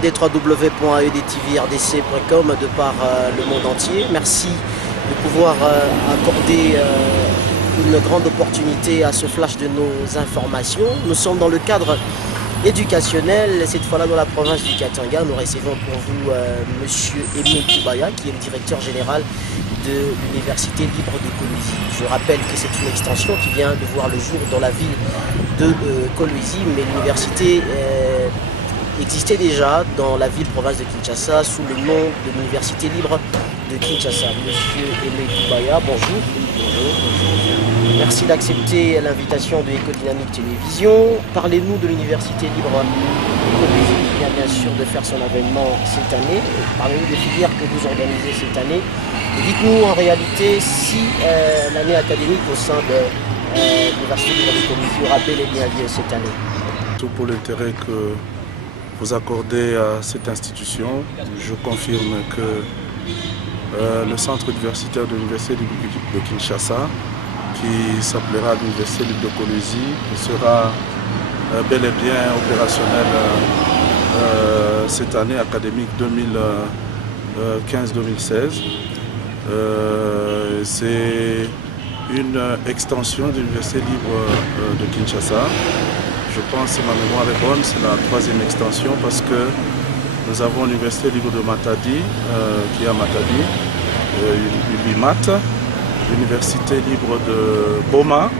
des www.aedtvrdc.com de par le monde entier. Merci de pouvoir accorder une grande opportunité à ce flash de nos informations. Nous sommes dans le cadre éducationnel, cette fois-là dans la province du Katanga. Nous recevons pour vous Monsieur Aimé Koubaya, qui est le directeur général de l'Université libre de Kolwezi. Je rappelle que c'est une extension qui vient de voir le jour dans la ville de Kolwezi, mais l'université existait déjà dans la ville-province de Kinshasa sous le nom de l'Université libre de Kinshasa. Monsieur Aimé Koubaya, bonjour. Bonjour. Merci d'accepter l'invitation de Éco-Dynamique Télévision. Parlez-nous de l'Université libre de Kolwezi qui vient bien sûr de faire son avènement cette année. Parlez-nous des filières que vous organisez cette année. Dites-nous en réalité si l'année académique au sein de l'Université libre de Kolwezi aura bel et bien lieu cette année. Tout pour l'intérêt que vous accordez à cette institution, je confirme que le centre universitaire de l'Université libre de Kinshasa, qui s'appellera l'Université libre de Kolwezi, sera bel et bien opérationnel cette année académique 2015-2016. C'est une extension de l'Université libre de Kinshasa. Je pense, si ma mémoire est bonne, c'est la troisième extension parce que nous avons l'Université libre de Matadi, qui est à Matadi, l'UBIMAT, l'Université libre de Boma,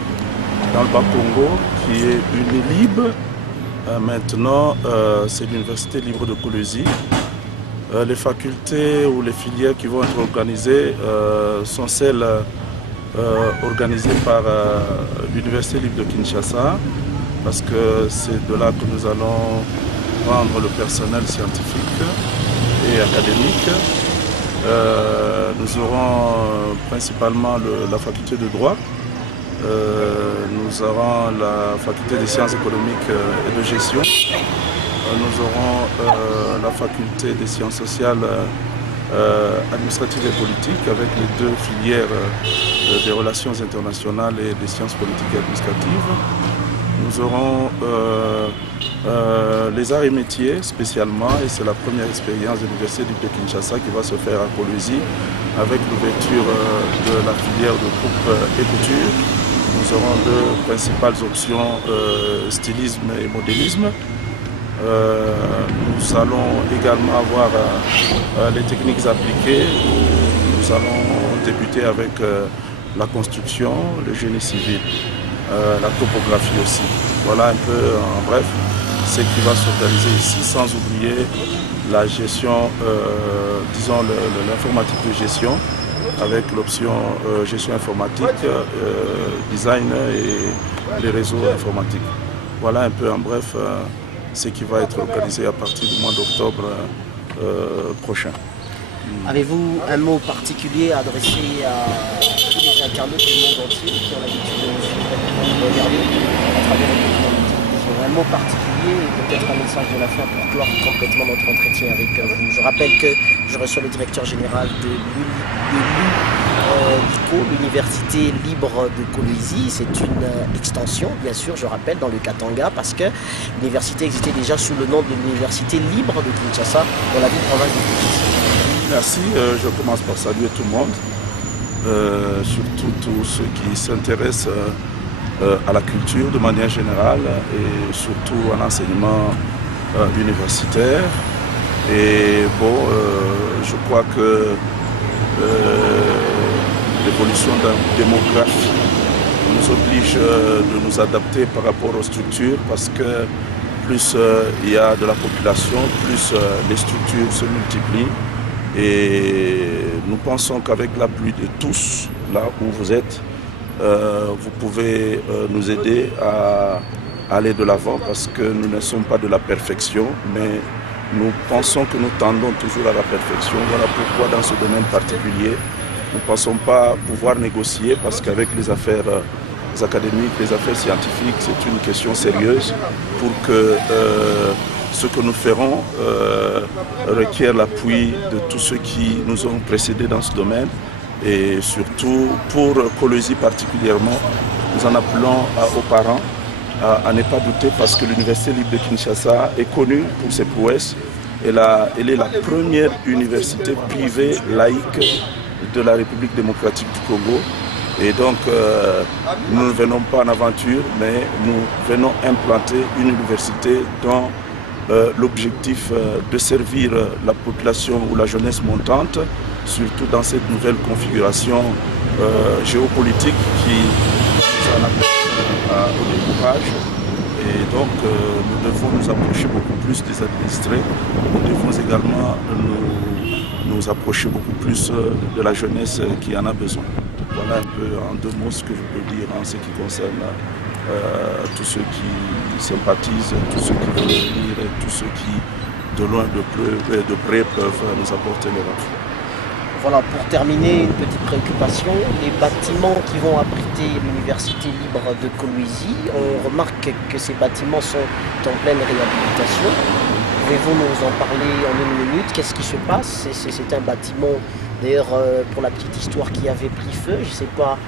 dans le Bas-Congo, qui est UNILIB. Maintenant, c'est l'Université libre de Kolwezi. Les facultés ou les filières qui vont être organisées sont celles organisées par l'Université libre de Kinshasa, parce que c'est de là que nous allons prendre le personnel scientifique et académique. Nous aurons principalement la faculté de droit, nous aurons la faculté des sciences économiques et de gestion, nous aurons la faculté des sciences sociales, administratives et politiques avec les deux filières des relations internationales et des sciences politiques et administratives. Nous aurons les arts et métiers spécialement, et c'est la première expérience de l'Université libre de Kinshasa qui va se faire à Kolwezi avec l'ouverture de la filière de coupe et couture. Nous aurons deux principales options, stylisme et modélisme. Nous allons également avoir les techniques appliquées. Nous allons débuter avec la construction, le génie civil, la topographie aussi. Voilà un peu en bref ce qui va s'organiser ici, sans oublier la gestion, disons l'informatique de gestion, avec l'option gestion informatique, design et les réseaux informatiques. Voilà un peu en bref ce qui va être organisé à partir du mois d'octobre prochain. Avez-vous un mot particulier à adresser à tous les internautes du monde entier qui ont l'habitude de nous suivre et de nous regarder à travers les télévisions? Un mot particulier et peut-être un message de la fin pour clore complètement notre entretien avec vous. Je rappelle que je reçois le directeur général de l'ULICO, l'Université libre de Kolwezi. C'est une extension, bien sûr, je rappelle, dans le Katanga, parce que l'université existait déjà sous le nom de l'Université libre de Kinshasa, dans la ville-province de Kinshasa. Merci, je commence par saluer tout le monde, surtout tous ceux qui s'intéressent à la culture de manière générale et surtout à l'enseignement universitaire. Et bon, je crois que l'évolution démographique nous oblige de nous adapter par rapport aux structures, parce que plus il y a de la population, plus les structures se multiplient. Et nous pensons qu'avec l'appui de tous, là où vous êtes, vous pouvez nous aider à aller de l'avant, parce que nous ne sommes pas de la perfection, mais nous pensons que nous tendons toujours à la perfection. Voilà pourquoi dans ce domaine particulier, nous ne pensons pas pouvoir négocier, parce qu'avec les affaires académiques, les affaires scientifiques, c'est une question sérieuse pour que ce que nous ferons requiert l'appui de tous ceux qui nous ont précédés dans ce domaine. Et surtout pour Kolwezi particulièrement, nous en appelons aux parents à ne pas douter, parce que l'Université libre de Kinshasa est connue pour ses prouesses Elle est la première université privée laïque de la République démocratique du Congo. Et donc, nous ne venons pas en aventure, mais nous venons implanter une université dont l'objectif de servir la population ou la jeunesse montante, surtout dans cette nouvelle configuration géopolitique qui nous en appelle au décourage. Et donc, nous devons nous approcher beaucoup plus des administrés. Nous devons également nous approcher beaucoup plus de la jeunesse qui en a besoin. Voilà un peu en deux mots ce que je peux dire en ce qui concerne tous ceux qui sympathisent, tous ceux qui veulent venir et tous ceux qui, de loin, de près, peuvent nous apporter leur info. Voilà, pour terminer, une petite préoccupation, les bâtiments qui vont abriter l'université libre de Kolwezi, on remarque que ces bâtiments sont en pleine réhabilitation. Pouvez-vous nous en parler en une minute? Qu'est-ce qui se passe? C'est un bâtiment, d'ailleurs, pour la petite histoire, qui avait pris feu. Je ne sais pas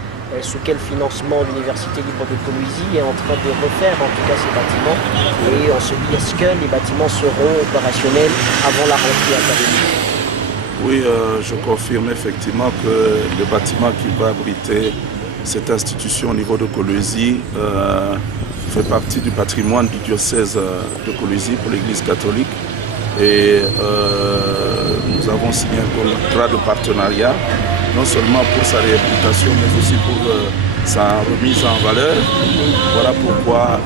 sous quel financement l'université libre de Kolwezi est en train de refaire en tout cas ces bâtiments. Et on se dit, est-ce que les bâtiments seront opérationnels avant la rentrée académique? Oui, je confirme effectivement que le bâtiment qui va abriter cette institution au niveau de Kolwezi fait partie du patrimoine du diocèse de Kolwezi pour l'Église catholique. Et nous avons signé un contrat de partenariat, non seulement pour sa réhabilitation, mais aussi pour sa remise en valeur. Voilà pourquoi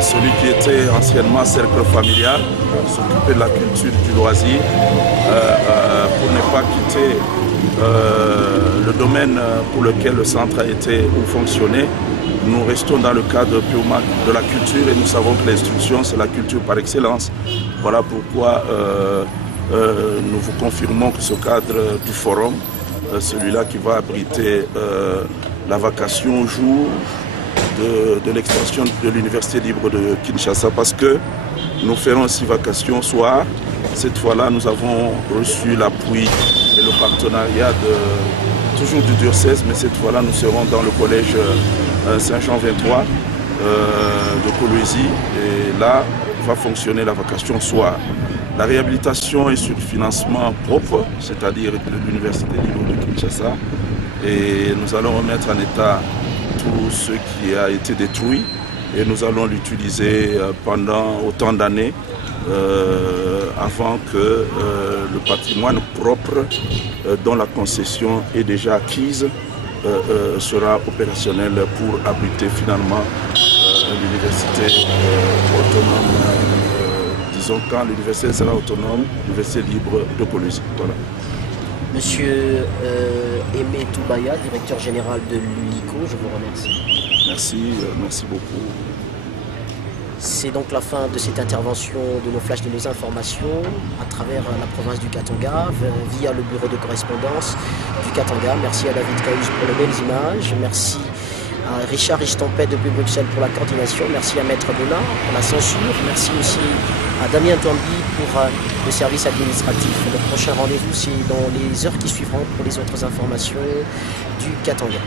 celui qui était anciennement cercle familial s'occupait de la culture du loisir pour ne pas quitter le domaine pour lequel le centre a été ou fonctionné. Nous restons dans le cadre purement de la culture et nous savons que l'instruction c'est la culture par excellence. Voilà pourquoi nous vous confirmons que ce cadre du forum, celui-là qui va abriter la vacation au jour de l'extension de l'université libre de Kinshasa, parce que nous ferons aussi vacation soir. Cette fois-là, nous avons reçu l'appui et le partenariat toujours du diocèse, mais cette fois-là, nous serons dans le collège Saint-Jean 23 de Kolwezi, et là va fonctionner la vacation soir. La réhabilitation est sur financement propre, c'est-à-dire de l'université libre de Kinshasa, et nous allons remettre en état tout ce qui a été détruit et nous allons l'utiliser pendant autant d'années avant que le patrimoine propre dont la concession est déjà acquise sera opérationnel pour abriter finalement l'université autonome. Disons quand l'université sera autonome, l'université libre de Kolwezi. Voilà. Monsieur Aimé Toubaya, directeur général de l'ULICO, je vous remercie. Merci beaucoup. C'est donc la fin de cette intervention de nos flashs, de nos informations à travers la province du Katanga, via le bureau de correspondance du Katanga. Merci à David Caus pour les belles images. Merci à Richard Richtempet depuis Bruxelles pour la coordination. Merci à Maître Donat pour la censure. Merci aussi à Damien Tombi pour le service administratif. Le prochain rendez-vous, c'est dans les heures qui suivront pour les autres informations du Katanga.